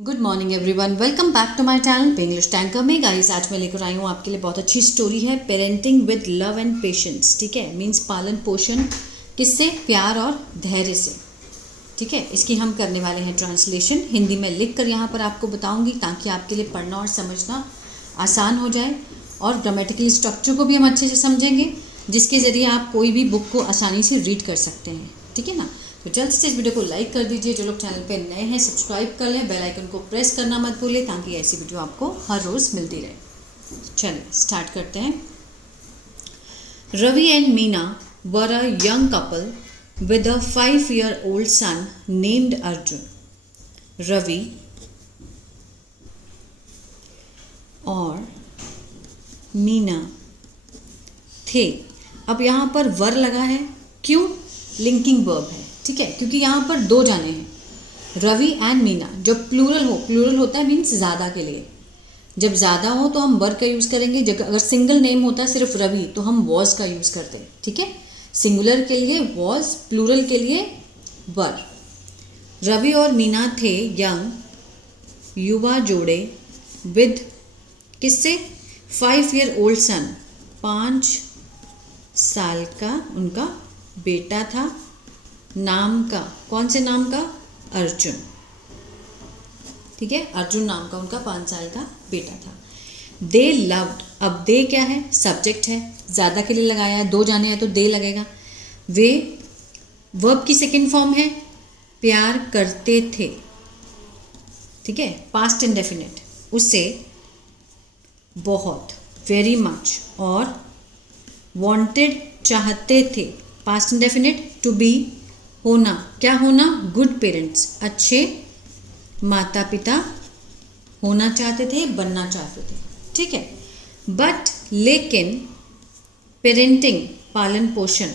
Good morning everyone, welcome back to my channel पे English tanker में। गाइस, आज मैं लेकर आई हूँ आपके लिए बहुत अच्छी स्टोरी है, parenting with love and patience. ठीक है, मीन्स पालन पोषण किससे? प्यार और धैर्य से। ठीक है, इसकी हम करने वाले हैं ट्रांसलेशन। हिंदी में लिख कर यहाँ पर आपको बताऊँगी ताकि आपके लिए पढ़ना और समझना आसान हो जाए, और ग्रामेटिकल स्ट्रक्चर को भी हम अच्छे से समझेंगे, जिसके ज़रिए आप कोई भी बुक को आसानी से रीड कर सकते हैं। ठीक है ना? तो जल्द से इस वीडियो को लाइक कर दीजिए। जो लोग चैनल पे नए हैं सब्सक्राइब कर लें, बेल आइकन को प्रेस करना मत भूलें ताकि ऐसी वीडियो आपको हर रोज़ मिलती रहे। चलिए स्टार्ट करते हैं। Ravi and Meena were a young couple with a 5-year-old son named Arjun. Ravi और मीना थे। अब यहाँ पर वर लगा है, क्यों? लिंकिंग वर्ब है। ठीक है, क्योंकि यहाँ पर दो जाने हैं, रवि एंड मीना। जब प्लूरल हो, प्लूरल होता है मीन्स ज़्यादा के लिए। जब ज़्यादा हो तो हम वर का यूज़ करेंगे। जब अगर सिंगल नेम होता है सिर्फ रवि तो हम वॉज का यूज़ करते हैं। ठीक है, सिंगुलर के लिए वॉज, प्लूरल के लिए वर। रवि और मीना थे यंग, युवा जोड़े, विद किससे? 5-year-old सन, 5 साल का उनका बेटा था। नाम का, कौन से नाम का? अर्जुन। ठीक है, अर्जुन नाम का उनका 5 साल का बेटा था। दे लव्ड, अब दे क्या है? सब्जेक्ट है, ज़्यादा के लिए लगाया है, दो जाने हैं तो दे लगेगा। वे वर्ब की सेकंड फॉर्म है, प्यार करते थे। ठीक है, पास्ट इंडेफिनिट, उससे बहुत, वेरी मच, और वांटेड, चाहते थे, पास्ट इंडेफिनिट, टू बी, होना, क्या होना? गुड पेरेंट्स, अच्छे माता पिता होना चाहते थे, बनना चाहते थे। ठीक है, बट लेकिन पेरेंटिंग, पालन पोषण,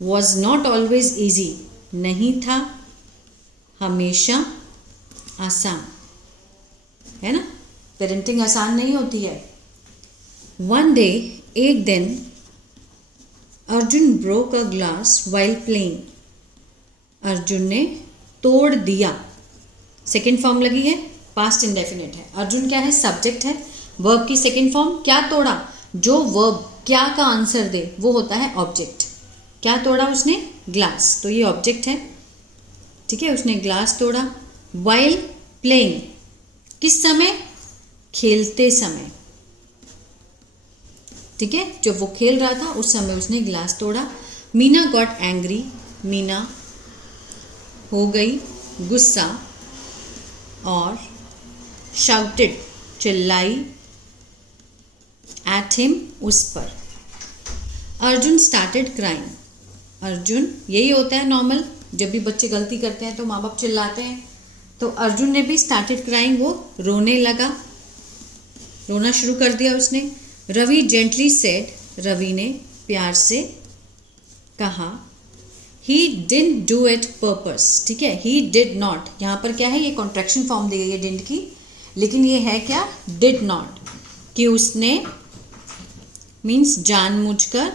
वॉज नॉट ऑलवेज ईजी, नहीं था हमेशा आसान, है ना? पेरेंटिंग आसान नहीं होती है। वन डे, एक दिन, Arjun broke a glass while playing, Arjun ने तोड़ दिया। सेकेंड फॉर्म लगी है, पास्ट इंडेफिनिट है। अर्जुन क्या है? सब्जेक्ट है। वर्ब की सेकेंड फॉर्म, क्या तोड़ा? जो वर्ब क्या का आंसर दे वो होता है ऑब्जेक्ट। क्या तोड़ा उसने? ग्लास, तो ये ऑब्जेक्ट है। ठीक है, उसने ग्लास तोड़ा। वाइल प्लेइंग, किस समय? खेलते समय। ठीक है, जब वो खेल रहा था उस समय उसने ग्लास तोड़ा। मीना गॉट एंग्री, मीना हो गई गुस्सा, और शाउटेड, चिल्लाई, एट हिम, उस पर। अर्जुन स्टार्टेड क्राइंग, अर्जुन, यही होता है नॉर्मल, जब भी बच्चे गलती करते हैं तो माँ बाप चिल्लाते हैं, तो अर्जुन ने भी स्टार्टेड क्राइंग, वो रोने लगा, रोना शुरू कर दिया उसने। रवि जेंटली सेड, रवि ने प्यार से कहा। He didn't do it purpose. ठीक है, ही डिड नॉट, यहाँ पर क्या है? ये कॉन्ट्रैक्शन फॉर्म दी गई है डिड की, लेकिन ये है क्या? डिड नॉट, कि उसने मीन्स जानबूझकर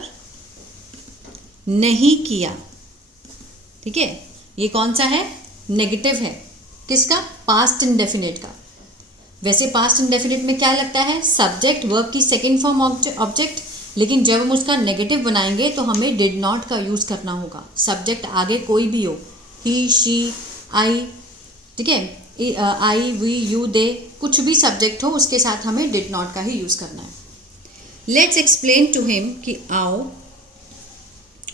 नहीं किया। ठीक है, ये कौन सा है? नेगेटिव है। किसका? पास्ट इंडेफिनिट का। वैसे पास्ट इंडेफिनिट में क्या लगता है? सब्जेक्ट, वर्ब की सेकेंड फॉर्म ऑब्जेक्ट, लेकिन जब हम उसका नेगेटिव बनाएंगे तो हमें डिड नॉट का यूज़ करना होगा। सब्जेक्ट आगे कोई भी हो, ही, शी, आई, ठीक है, आई, वी, यू, दे, कुछ भी सब्जेक्ट हो उसके साथ हमें डिड नॉट का ही यूज़ करना है। लेट्स एक्सप्लेन टू हिम, कि आओ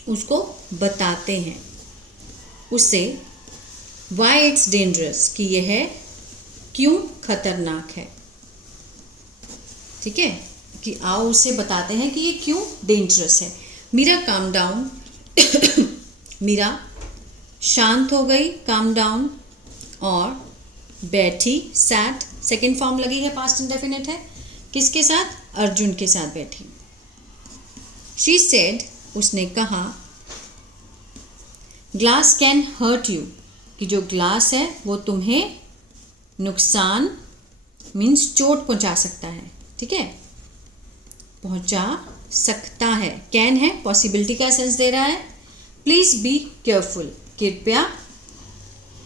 उसको बताते हैं उससे, वाई इट्स डेंजरस, कि यह है क्यों खतरनाक है। ठीक है, कि आओ उससे बताते हैं कि ये क्यों डेंजरस है। मीरा काम डाउन, मीरा शांत हो गई, काम डाउन, और बैठी, सैट, सेकेंड फॉर्म लगी है, पास्ट इंडेफिनिट है। किसके साथ? अर्जुन के साथ बैठी। शी सेड, उसने कहा, ग्लास कैन हर्ट यू, कि जो ग्लास है वो तुम्हें नुकसान मीन्स चोट पहुंचा सकता है। ठीक है, पहुंचा सकता है, कैन है, पॉसिबिलिटी का सेंस दे रहा है। प्लीज़ बी केयरफुल, कृपया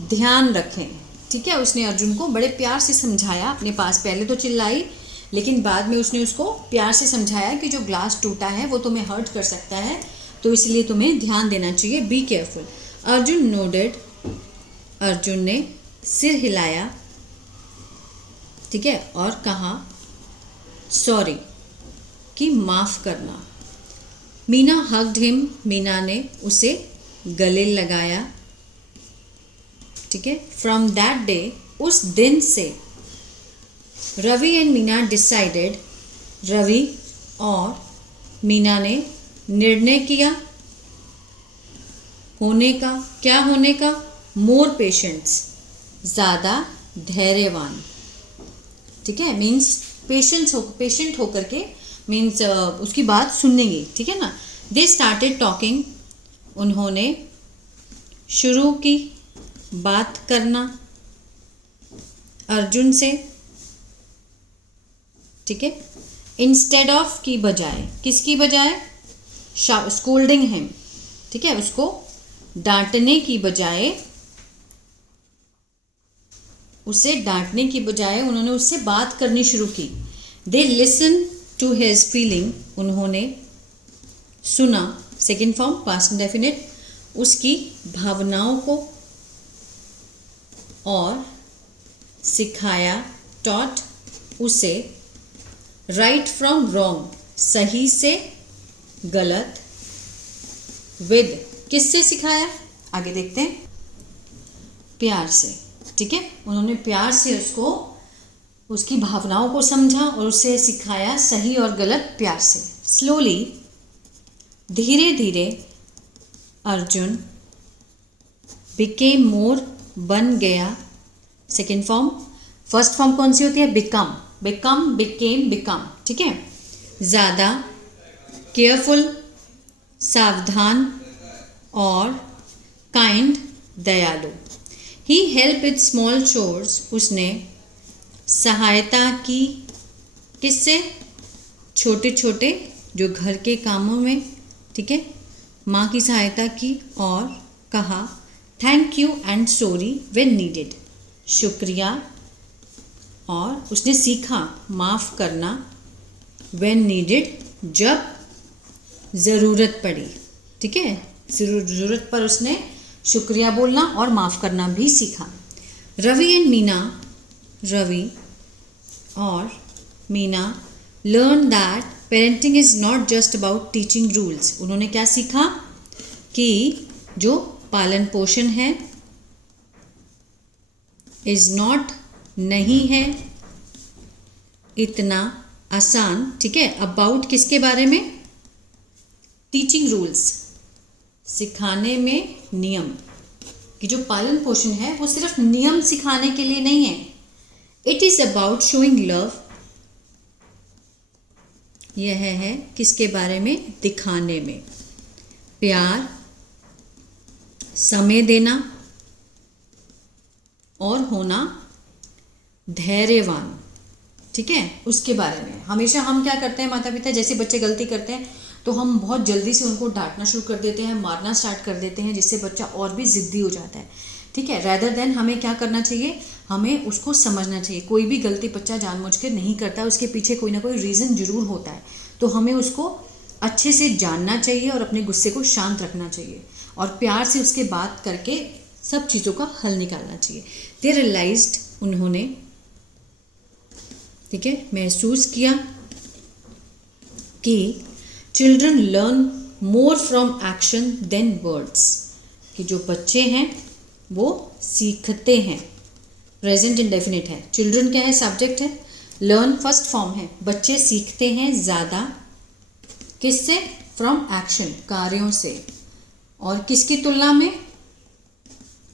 ध्यान रखें, ठीक है, उसने अर्जुन को बड़े प्यार से समझाया अपने पास। पहले तो चिल्लाई, लेकिन बाद में उसने उसको प्यार से समझाया कि जो ग्लास टूटा है वो तुम्हें हर्ट कर सकता है, तो इसलिए तुम्हें ध्यान देना चाहिए, be careful. Arjun nodded, Arjun ने सिर हिलाया, ठीक है, और कहा सॉरी, कि माफ़ करना। मीना हग्ड हिम, मीना ने उसे गले लगाया, ठीक है। फ्रॉम दैट डे, उस दिन से रवि एंड मीना डिसाइडेड, रवि और मीना ने निर्णय किया होने का, क्या होने का, मोर पेशेंट्स, ज़्यादा धैर्यवान, ठीक है। मीन्स पेशेंट होकर के, मीन्स उसकी बात सुनने की, ठीक है ना। दे स्टार्टेड टॉकिंग, उन्होंने शुरू की बात करना अर्जुन से, ठीक है। इंस्टेड ऑफ की बजाय, किसकी बजाय, स्कोल्डिंग हिम, ठीक है, उसको डांटने की बजाय, उसे डांटने की बजाय उन्होंने उससे बात करनी शुरू की। They listen to his feeling, उन्होंने सुना, सेकेंड फॉर्म पास्ट इंडेफिनिट, उसकी भावनाओं को, और सिखाया, टॉट, उसे, राइट फ्रॉम रॉन्ग, सही से गलत, विद, किससे सिखाया, आगे देखते हैं, प्यार से, ठीक है। उन्होंने प्यार से उसको, उसकी भावनाओं को समझा और उसे सिखाया सही और गलत प्यार से। स्लोली, धीरे धीरे, अर्जुन बिकेम मोर, बन गया, सेकेंड फॉर्म। फर्स्ट फॉर्म कौन सी होती है, बिकम, बिकम, बिकेम, बिकम, ठीक है। ज़्यादा, केयरफुल, सावधान, और काइंड, दयालु। ही हेल्प विद स्मॉल चोर्स, उसने सहायता की, किससे, छोटे छोटे जो घर के कामों में, ठीक है, माँ की सहायता की, और कहा thank you and sorry when needed, शुक्रिया, और उसने सीखा माफ़ करना, व्हेन नीडेड, जब ज़रूरत पड़ी, ठीक है, ज़रूरत पर उसने शुक्रिया बोलना और माफ़ करना भी सीखा। रवि एंड मीना, रवि और Meena learn that parenting is not just about teaching rules, उन्होंने क्या सीखा कि जो पालन पोषण है, इज़ नॉट, नहीं है, इतना आसान, ठीक है, अबाउट किसके बारे में, टीचिंग रूल्स, सिखाने में नियम, कि जो पालन पोषण है वो सिर्फ नियम सिखाने के लिए नहीं है, it is about showing love, यह है किसके बारे में, दिखाने में, प्यार, समय देना, और होना धैर्यवान, ठीक है, उसके बारे में। हमेशा हम क्या करते हैं माता पिता, जैसे बच्चे गलती करते हैं तो हम बहुत जल्दी से उनको डांटना शुरू कर देते हैं, मारना स्टार्ट कर देते हैं, जिससे बच्चा और भी ज़िद्दी हो जाता है, ठीक है। रैदर देन हमें क्या करना चाहिए, हमें उसको समझना चाहिए। कोई भी गलती बच्चा जानबूझ के नहीं करता, उसके पीछे कोई ना कोई रीज़न ज़रूर होता है, तो हमें उसको अच्छे से जानना चाहिए और अपने गुस्से को शांत रखना चाहिए और प्यार से उसके बात करके सब चीज़ों का हल निकालना चाहिए। दे रियलाइज्ड, उन्होंने, ठीक है, महसूस किया कि children learn more from action than words, कि जो बच्चे हैं वो सीखते हैं, प्रेजेंट इंडेफिनिट है, चिल्ड्रन क्या है, सब्जेक्ट है, लर्न फर्स्ट फॉर्म है, बच्चे सीखते हैं ज़्यादा, किससे, फ्रॉम एक्शन, कार्यों से, और किसकी तुलना में,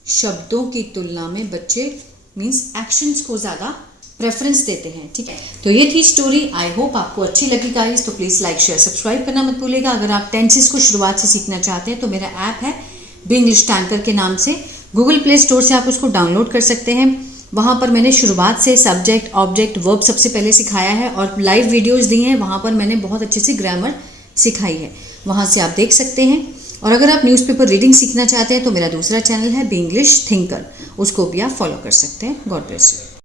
शब्दों की तुलना में बच्चे मीन्स एक्शंस को ज़्यादा प्रेफरेंस देते हैं, ठीक है। तो ये थी स्टोरी, आई होप आपको अच्छी लगी गाइस, तो प्लीज़ लाइक शेयर सब्सक्राइब करना मत भूलिएगा। अगर आप टेंसेस को शुरुआत से सीखना चाहते हैं तो मेरा ऐप है बी इंग्लिश टैंकर के नाम से, गूगल प्ले स्टोर से आप उसको डाउनलोड कर सकते हैं। वहाँ पर मैंने शुरुआत से सब्जेक्ट, ऑब्जेक्ट, वर्ब सबसे पहले सिखाया है और लाइव वीडियोज़ दी हैं, वहाँ पर मैंने बहुत अच्छे से ग्रामर सिखाई है, वहाँ से आप देख सकते हैं। और अगर आप न्यूज़पेपर रीडिंग सीखना चाहते हैं तो मेरा दूसरा चैनल है बी इंग्लिश थिंकर, उसको भी आप फॉलो कर सकते हैं। God bless you.